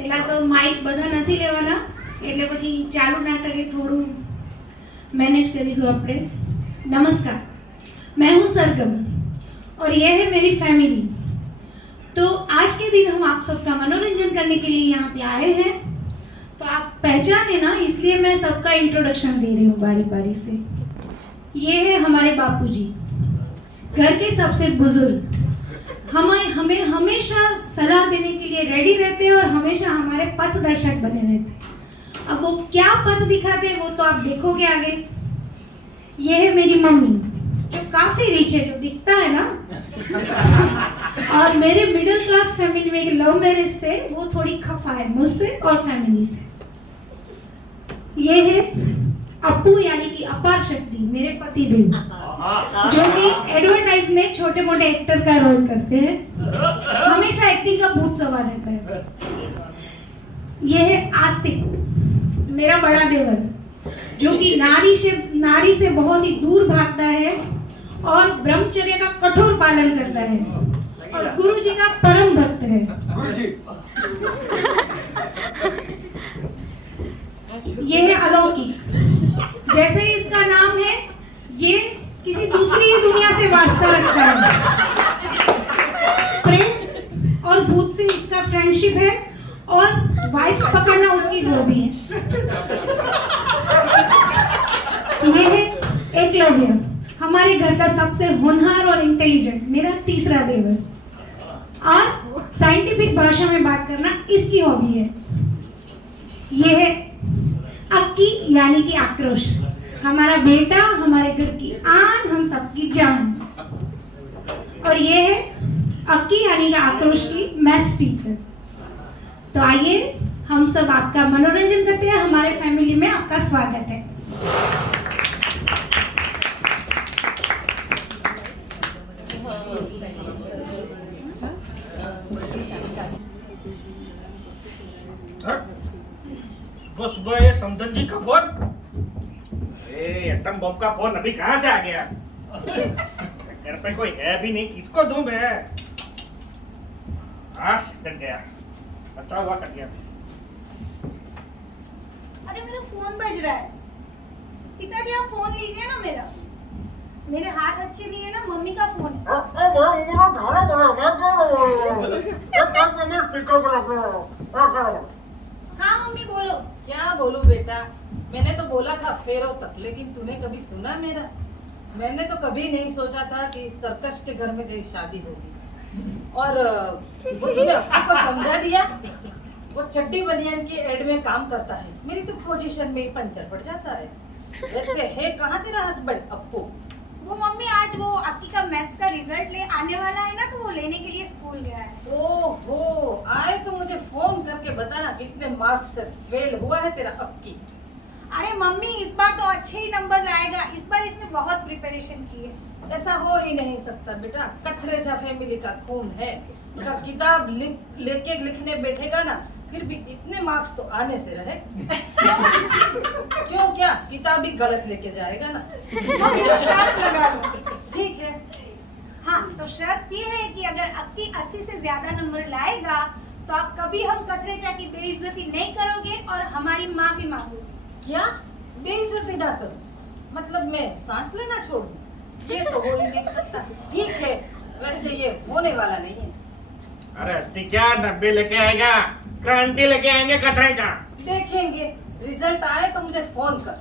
પેલા તો માઇક બધા નથી લેવાના એટલે પછી ચાલુ નાટકે થોડું मैनेज करीશું આપણે। नमस्कार, मैं हूँ सरगम और यह है मेरी फैमिली। तो आज के दिन हम आप सबका मनोरंजन करने के लिए यहाँ पे आए हैं, तो आप पहचाने ना, इसलिए मैं सबका इंट्रोडक्शन दे रही हूँ बारी बारी से। ये है हमारे बापूजी, घर के सबसे बुजुर्ग, हमें हमेशा सलाह देने के लिए रेडी रहते हैं और हमेशा हमारे पथ दर्शक बने रहते हैं। अब वो क्या पथ दिखाते हैं वो तो आप देखोगे आगे। ये है मेरी मम्मी जो काफी रिच है, जो दिखता है ना और मेरे मिडिल क्लास फैमिली में लव मैरिज से वो थोड़ी खफा है मुझसे और फैमिली से। ये है अप्पू यानी कि अपार शक्ति, मेरे पति देव, जो कि एडवर्टाइज में छोटे मोटे एक्टर का रोल करते हैं, हमेशा एक्टिंग का भूत सवार रहता है। यह है आस्तिक, मेरा बड़ा देवर, जो कि नारी से बहुत ही दूर भागता है और ब्रह्मचर्य का कठोर पालन करता है और गुरु जी का परम भक्त है। गुरु जी। ये है अलौकिक, जैसे ही इसका नाम है, ये किसी दूसरी ही दुनिया से वास्ता रखता है। प्रेम और भूत से इसका फ्रेंडशिप है और वाइफ्स पकड़ना उसकी हॉबी है। ये है एकलव्य, हमारे घर का सबसे होनहार और इंटेलिजेंट, मेरा तीसरा देवर, और साइंटिफिक भाषा में बात करना इसकी हॉबी है। ये है अक्की यानी कि आक्रोश, हमारा बेटा, हमारे घर की आन, हम सबकी जान। और ये है अक्की यानी कि आक्रोश की मैथ्स टीचर। तो आइए हम सब आपका मनोरंजन करते हैं, हमारे फैमिली में आपका स्वागत है। सुबह सुबह ये समधन जी का फोन, एटम बम का फोन अभी कहाँ से आ गया? घर पे कोई है भी नहीं, किसको दूं मैं? कट गया, अच्छा हुआ कट गया। अरे मेरा फोन बज रहा है। पिताजी आप फोन लीजिए ना मेरा, मेरे हाथ अच्छे नहीं है ना, मम्मी का फोन है। हाँ मम्मी बोलो। क्या बोलूं बेटा, मैंने तो बोला था फेरो तक, लेकिन तूने कभी सुना मेरा? मैंने तो कभी नहीं सोचा था कि इस सर्कस के घर में तेरी शादी होगी। और वो तूने आपको समझा दिया। वो चड्डी बनियान की एड में काम करता है, मेरी तो पोजीशन में ही पंचर पड़ जाता है। वैसे है कहाँ तेरा हस्बैंड अप्पू? वो मम्मी आज वो अक्की का मैथ्स का रिजल्ट ले आने वाला है ना, तो वो लेने के लिए स्कूल गया है। ओहो, आए तो मुझे फोन करके बताना कितने मार्क्स से फेल हुआ है तेरा अक्की। अरे मम्मी इस बार तो अच्छे ही नंबर लाएगा, इस बार इसने बहुत प्रिपरेशन की है। ऐसा हो ही नहीं सकता बेटा, कथरेजा फैमिली का खून है। अगर किताब लेके लिखने बैठेगा ना, फिर भी इतने मार्क्स तो आने से रहे। क्यों, क्या किताब भी गलत लेके जाएगा ना? मम्मी तो शर्त लगा लो। ठीक है। हाँ तो शर्त ये है कि अगर अक्की 80 से ज्यादा नंबर लाएगा तो आप कभी हम कथरेजा की बेइज्जती नहीं करोगे और हमारी माफी मांगोगे। क्या बेइज्जती ना करूं? मतलब मैं सांस लेना छोड़ दूं? ये तो हो ही नहीं सकता। ठीक है, वैसे ये होने वाला नहीं है। अरे 80 क्या 90 लेके आएगा, क्रांति लेके आएंगे कथरेजा। देखेंगे, रिजल्ट आए तो मुझे फोन कर।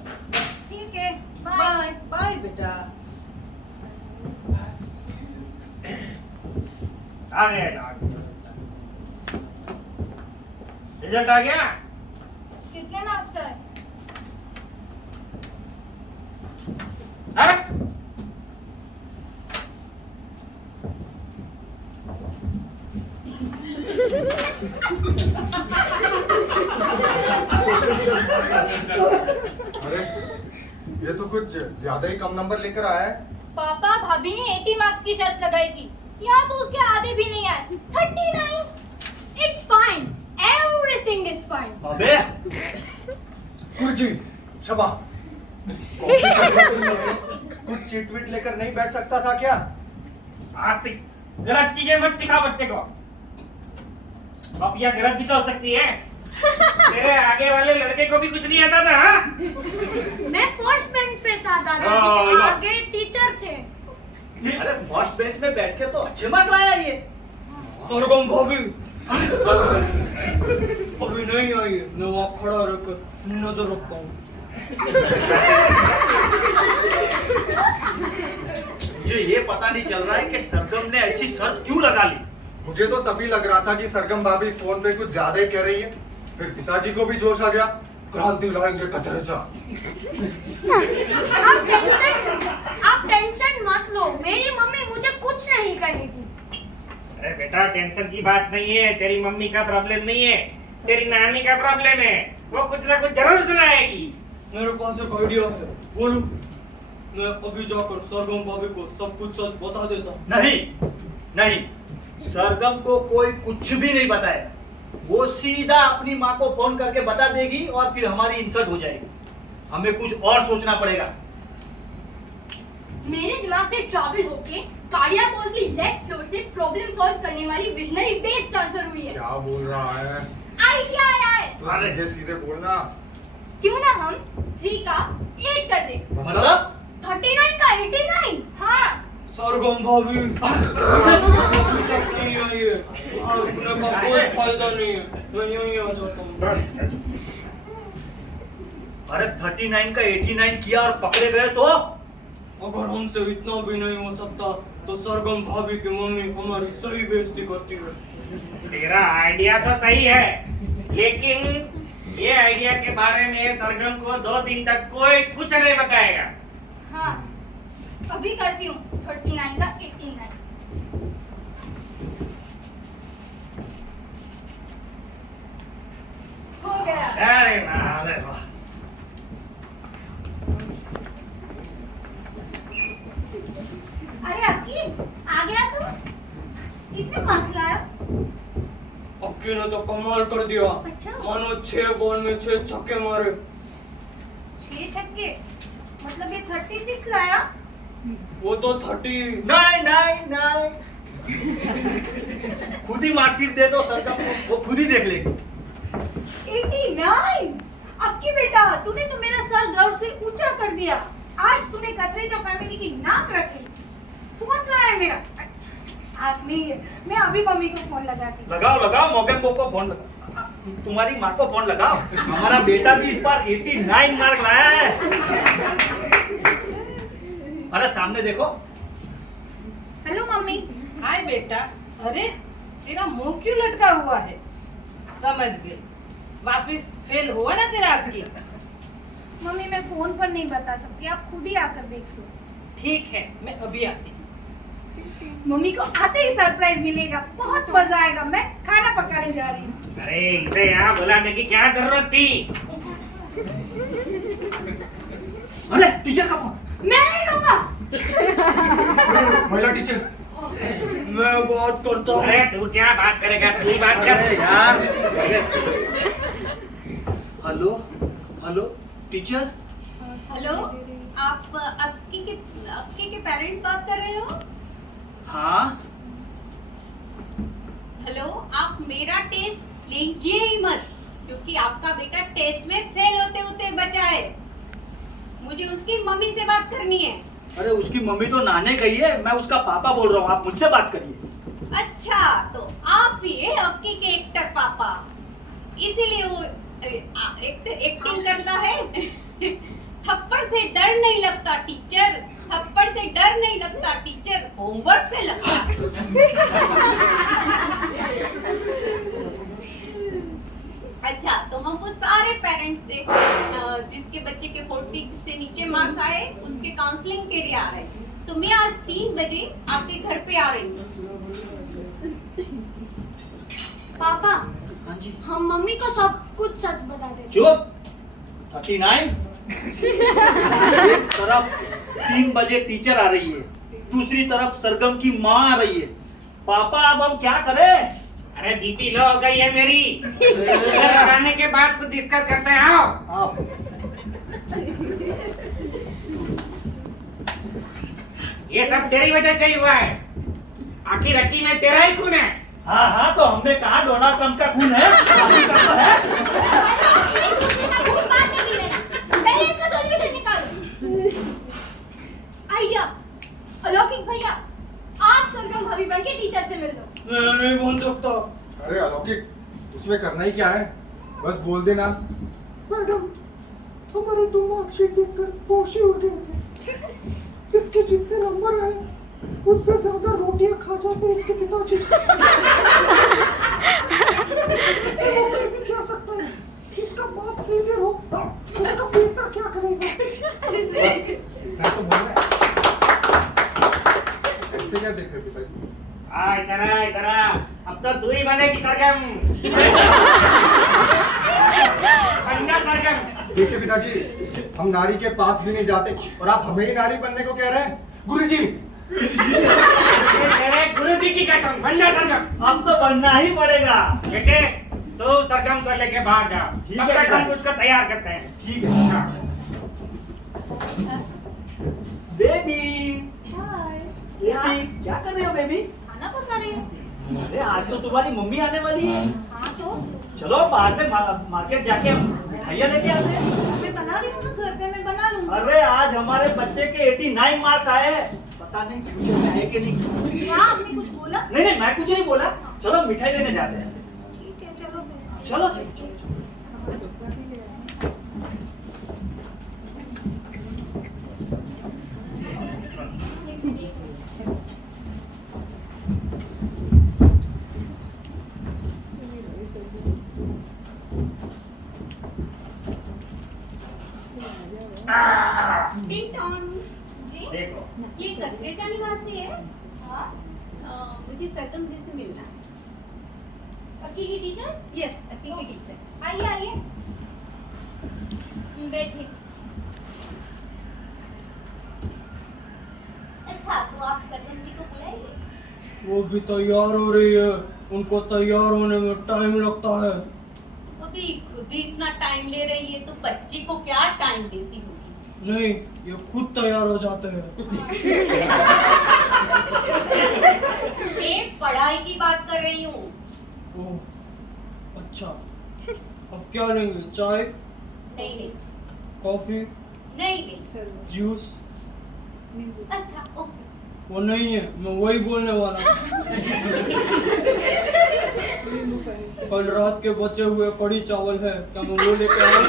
ठीक है, बाय बाय बेटा। आ गया रिजल्ट आ गया। कितने मार्क्स है? अरे ये तो कुछ ज्यादा ही कम नंबर लेकर आया है। पापा भाभी ने 80 मार्क्स की शर्त लगाई थी, यहाँ तो उसके आधे भी नहीं आए। 39। It's fine, everything is fine. अबे गुरुजी, शबा, कॉपी करने के लिए कुछ चिट विट लेकर नहीं बैठ सकता था क्या? आर्थिक गलत चीजें मत सिखा बच्चे को। कॉपियां गलत भी तो हो सकती है। तेरे आगे वाले लड़के को भी कुछ नहीं आता था, हाँ? मैं फर्स्ट बेंच पे था ओ, दादाजी, लो। आगे टीचर थे। अरे फर्स्ट बेंच में बैठ के तो अच्छे मार्क लाया ये। सरगम भाभी अभी नहीं आई है, मैं वहाँ खड़ा रहकर नजर रखता हूँ। मुझे ये पता नहीं चल रहा है कि सरगम ने ऐसी शर्त क्यों लगा ली। मुझे तो तभी लग रहा था कि सरगम भाभी फोन पे कुछ ज्यादा ही कह रही है। फिर पिताजी को भी जोश आ गया, क्रांति लाएंगे कतरेजा। आप टेंशन मत लो, मेरी मम्मी मुझे कुछ नहीं कहेगी। अरे बेटा, टेंशन की बात नहीं है। तेरी मम्मी का प्रॉब्लम नहीं है, तेरी नानी का प्रॉब्लम है। वो कुछ ना कुछ जरूर सुनाएगी। मेरे पास एक आइडिया है, बोलूं? मैं अभी जाकर सरगम भाभी को सब कुछ सच बता देता हूँ। नहीं नहीं, सरगम को कोई कुछ भी नहीं बताएगा। वो सीधा अपनी माँ को फोन करके बता देगी और फिर हमारी इंसल्ट हो जाएगी। हमें कुछ और सोचना पड़ेगा। मेरे दिमाग से ट्रैवल होके कार्डिया पोल की लेफ्ट फ्लोर से प्रॉब्लम सॉल्व करने वाली विजनरी बेस ट्रांसफर हुई है। क्या बोल रहा है? आइडिया आया है। तो सीधे सीधे बोलना। क्यों ना हम 3 का 8 कर दें? मतलब 39 का 89। हाँ, सरगम भाभी नहीं आई है, भागने का कोई फायदा नहीं है, मैं यहीं आ जाता हूँ। अरे 39 का 89 किया और पकड़े गए तो? अगर हमसे इतना भी नहीं हो सकता तो सरगम भाभी की मम्मी हमारी सही बेइज्जती करती है। तेरा आइडिया तो सही है, लेकिन ये आइडिया के बारे में सरगम को 2 दिन तक कोई कुछ नहीं बताएगा। हाँ, अभी करती हूँ 39 का 89। हो गया। अरे वाह, अरे वाह। अरे अक्की, आ गया तू? इतने मार्क्स लाया? अक्की ने तो कमाल कर दिया। अच्छा। मानो 6 बॉल में 6 छक्के मारे। 6 छक्के? मतलब ये 36 लाया? वो तो 30। नहीं नहीं नहीं, खुद ही मार्कशीट दे दो सरगम को, वो खुद ही देख लेगी। 89? अक्की बेटा, तूने तो मेरा सर गर्व से ऊंचा कर दिया। आज तूने कतरेजा फैमिली की नाक रखी। फोन कहाँ है मेरा? हाथ नहीं है। मैं अभी मम्मी को फोन लगाती हूँ। लगाओ लगाओ, मोगन को फोन लगाओ, तुम्हारी माँ को फोन लगाओ। हमारा बेटा भी इस बार 89 मार्क लाया है। अरे सामने देखो। Hello mummy. हाय बेटा। अरे तेरा मुंह क्यों लटका हुआ है? समझ गई, वापिस फेल हुआ ना तेरा आपकी। मम्मी मैं फोन पर नहीं बता सकती, आप खुद ही आकर देख लो। ठीक है, मैं अभी आती हूँ। मम्मी को आते ही सरप्राइज मिलेगा, बहुत मजा आएगा। मैं खाना पकाने जा रही हूँ। अरे इसे यहाँ बुलाने की क्या जरूरत थी? अरे टीचर का फोन। मैं नहीं लूंगा। महिला टीचर। मैं बात करता हूँ। अरे तू क्या बात करेगा? तू ही बात अरे कर। यार। Hello hello teacher. हेलो, आप अक्की के पेरेंट्स बात कर रहे हो? हाँ हेलो, आप मेरा टेस्ट लीजिए ही मत, क्योंकि आपका बेटा टेस्ट में फेल होते होते बचा है। मुझे उसकी मम्मी से बात करनी है। अरे उसकी मम्मी तो नहाने गई है, मैं उसका पापा बोल रहा हूँ, आप मुझसे बात करिए। अच्छा, तो आप ही है अक्की के एक्टर पापा, इसीलिए वो एक्टिंग करता है। थप्पड़ से डर नहीं लगता टीचर, थप्पड़ से डर नहीं लगता टीचर, होमवर्क से लगता। अच्छा, तो हम वो सारे पेरेंट्स से जिसके बच्चे के 40 से नीचे मार्क्स आए उसके काउंसलिंग के लिए आ रहे हैं। तो मैं आज 3 बजे आपके घर पे आ रही हूँ। पापा, हाँ जी। हम मम्मी को सब कुछ सच बता देते। चुप। 39। एक तरफ 3 बजे टीचर आ रही है, दूसरी तरफ सरगम की माँ आ रही है। पापा अब हम क्या करें? अरे बीपी लो हो गई है मेरी। शुगर खाने के बाद कुछ डिस्कस करते हैं। आओ। आप ये सब तेरी वजह से ही हुआ है। आखिर अक्की में तेरा ही खून है। हाँ हाँ, तो हमने कहा डोनाल्ड ट्रंप का खून है, बाकी का तो है। उसमें करना ही क्या है, बस बोल देना मैडम हमारे तो मार्कशीट देखकर होश ही उड़ गए थे, इसके जितने नंबर आए उससे ज्यादा रोटियां खा जाते हैं इसके पिताजी। इसे वो कोई भी कह सकता है, इसका बाप फेलियर हो उसका बेटा क्या करेगा। बस इतना तो बोलना है। ऐसे क्या देख रहे हो पिताजी? इधर आ, अब तो तू ही बनेगी सरगम। बंदा सरगम। देखिए पिताजी, हम नारी के पास भी नहीं जाते और आप हमें ही नारी बनने को कह रहे हैं। गुरुजी तेरे गुरुजी की कसम, बंदा सरगम। अब तो बनना ही पड़ेगा। बेटे तू सरगम को लेके बाहर जा, ठीक तब है तक हम पिताजी। उसको तैयार करते हैं। ठीक है। हाँ। बेबी बेबी क्या कर रहे हो बेबी? खाना पका रही हूँ। अरे आज तो तुम्हारी मम्मी आने वाली है। हाँ तो चलो बाहर से मार्केट जाके मिठाइयाँ लेके आते हैं। मैं बना रही हूँ ना, घर पे मैं बना लूंगी। अरे आज हमारे बच्चे के 89 मार्क्स आए हैं, पता नहीं फ्यूचर में आए कि नहीं। क्या आपने कुछ बोला? नहीं मैं कुछ नहीं बोला। चलो मिठाई लेने जाते हैं। ठीक है चलो फिर। चलो चलो। टिंग टॉन। जी देखो ये कतरेजा निवासी है। हाँ मुझे सरगम जी से मिलना है। अक्की की टीचर? यस अक्की की टीचर। आइए आइए बैठिए। अच्छा तो आप सरगम जी को बुलाइए। वो भी तैयार हो रही है, उनको तैयार होने में टाइम लगता है। अभी खुद ही इतना टाइम ले रही है तो बच्ची को क्या टाइम देती होगी? नहीं, ये खुद तैयार हो जाते हैं। मैं पढ़ाई की बात कर रही हूँ। ओह अच्छा, अब क्या लेंगे? चाय, नहीं नहीं कॉफी, नहीं नहीं। जूस? अच्छा ओके। वो नहीं है, मैं वही बोलने वाला हूँ। कल रात के बचे हुए कड़ी चावल है, क्या मैं वो लेके आऊँ?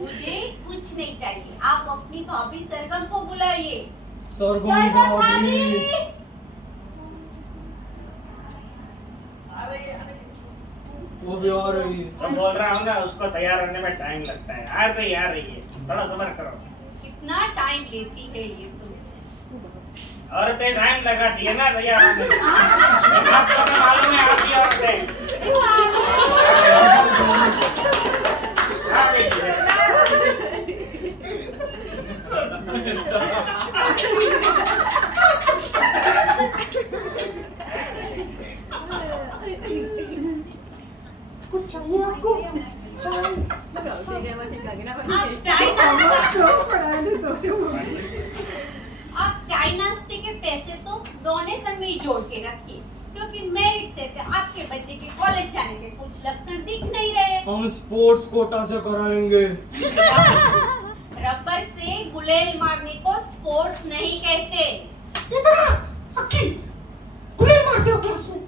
मुझे कुछ नहीं चाहिए, आप अपनी भाभी सरगम को बुलाइए। सरगम भाभी। वो भी आ रही है। तो बोल रहा हूँ ना, उसको तैयार होने में टाइम लगता है। आ रही है, थोड़ा सब्र करो। कितना टाइम लेती है ये तो। औरतें टाइम लगाती है ना तैयार होने में। आपको तो मालूम है, आप ही औरतें। हाँ बेटी। कुछ चाहिए आपको? आप चाय आप चाय नाश्ते के पैसे तो डोनेशन में ही जोड़ के रखिए, क्योंकि मेरिट से आपके बच्चे के कॉलेज जाने के कुछ लक्षण दिख नहीं रहे। हम स्पोर्ट्स कोटा से कराएंगे। रबर से गुलेल मारने को स्पोर्ट्स नहीं कहते। इधर आ, अक्की, गुलेल मारते हो क्लास में?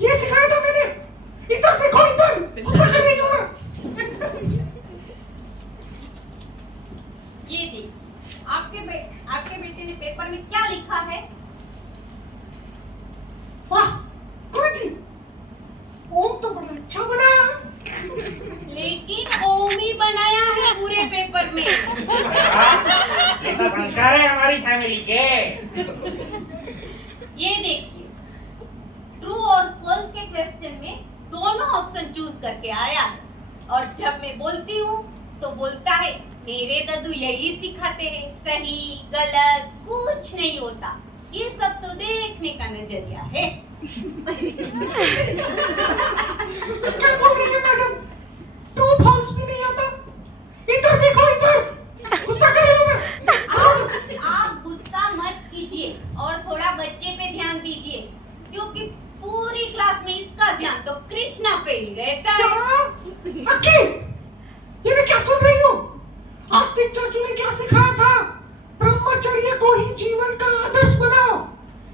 ये सिखाया था मैंने। इधर देखो, इधर गुस्सा कर रही हूँ मैं। ये देख, आपके बेटे ने पेपर में क्या लिखा है? वाह गुरुजी, ओम तो बड़ा अच्छा बनाया। लेकिन ओम ही बनाया है पूरे पेपर में। ये तो संस्कार है हमारी फैमिली के। ये देखिए, ट्रू और फॉल्स के क्वेश्चन में दोनों ऑप्शन चूज करके आया है, और जब मैं बोलती हूँ तो बोलता है मेरे दादू यही सिखाते हैं, सही गलत कुछ नहीं होता, ये सब तो देखने का नजरिया है। क्या बोल रही है मैडम? ट्रू फॉल्स भी नहीं आता? इधर देखो, इधर गुस्सा कर रही हूँ मैं। आप गुस्सा मत कीजिए और थोड़ा बच्चे पे ध्यान दीजिए, क्योंकि पूरी क्लास में इसका ध्यान तो कृष्णा पे ही रहता है। अक्की, ये मैं क्या सुन रही हूँ? आस्तिक चाचू ने क्या सिखाया था? ब्रह्मचर्य को ही जीवन का आदर्श बनाओ।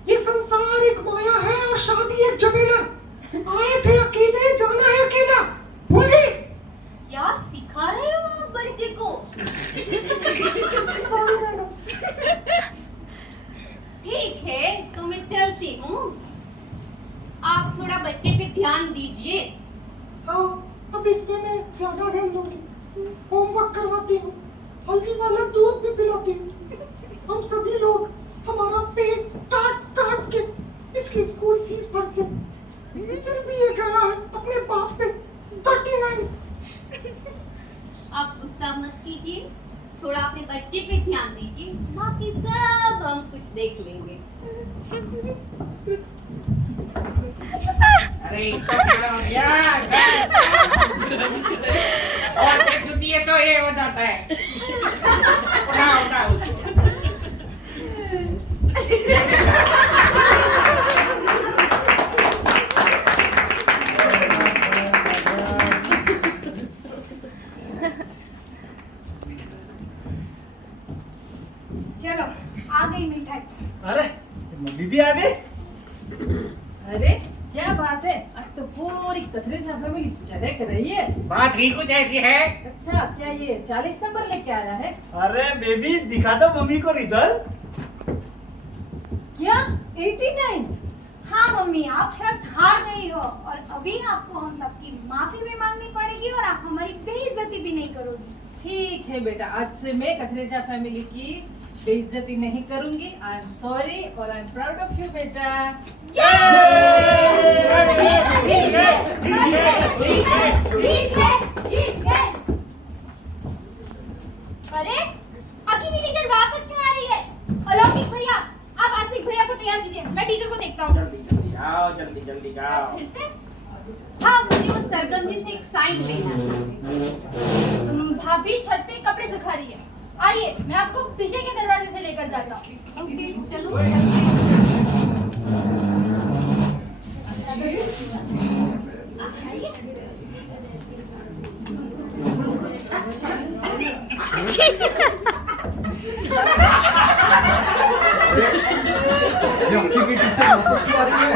ये संसार एक माया है और शादी एक झमेला। आए थे अक्की कीजिए। हाँ, अब इसमें मैं ज्यादा ध्यान दूंगी। होमवर्क करवाती हूँ, हल्दी वाला दूध भी पिलाती हूँ। हम सभी लोग हमारा पेट काट काट के इसकी स्कूल फीस भरते हैं। फिर भी ये गया है अपने बाप पे 39। आप गुस्सा मत कीजिए, थोड़ा अपने बच्चे पे ध्यान दीजिए, बाकी सब हम कुछ देख लेंगे। अरे इसका क्या हो गया? और तेज होती है तो ये हो जाता है। उठाओ उठाओ उसको। चलो आ गई मिठाई। अरे मम्मी भी आ गई। अरे क्या बात है, आज तो पूरी कथरेजा फैमिली चढ़क रही है। बात ही कुछ ऐसी है। अच्छा, क्या ये 40 नंबर लेके आया है? अरे बेबी दिखा दो मम्मी को रिजल्ट। क्या 89? हाँ मम्मी, आप शर्त हार गई हो और अभी आपको हम सबकी माफी भी मांगनी पड़ेगी और आप हमारी बेइज्जती भी नहीं करोगी। ठीक है बेटा, आज से मैं कथरेजा फैमिली की बेइज्जती नहीं करूंगी। आई एम सॉरी और I am proud of you बेटा। अरे अकी की टीचर वापस क्यों आ रही है? अलौकिक भैया, आप आशिक भैया को तैयार कीजिए, मैं टीचर को देखता हूँ। जल्दी जल्दी जाओ। फिर से? हाँ, मुझे वो सरगम जी से एक साइन लेना है। भाभी छत पे कपड़े सुखा रही है, आइए मैं आपको पीछे के दरवाजे से लेकर जाता हूँ। ओके, चलो चलते ये अक्की की टीचर वापस क्यों आ रही है?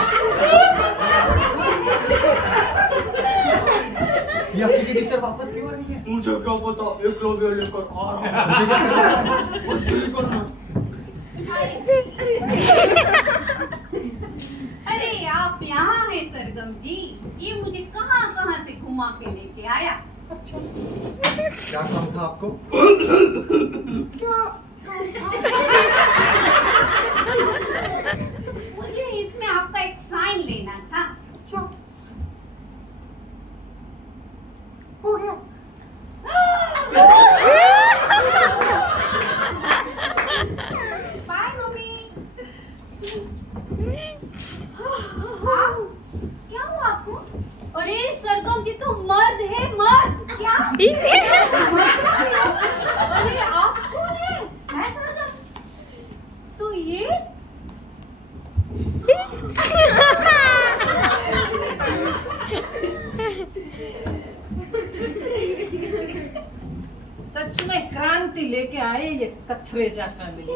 ये अक्की की टीचर वापस क्यों आ रही है? मुझे क्या पता, एकलव्य लेकर आ रहा मुझे क्या करना है? हूँ। बस यही करना। अरे आप यहाँ हैं सरगम जी, ये मुझे कहाँ कहाँ से घुमा के लेके आया। अच्छा, क्या काम था आपको? क्या काम था? मुझे इसमें आपका एक साइन लेना था। अच्छा, हो गया। Bye mummy. क्या हुआ आपको? अरे सरगम जी तो मर्द है, मर्द। क्या? अरे आप कौन है? मैं सरगम। तो ये सच में क्रांति लेके आए ये कथरेजा फैमिली।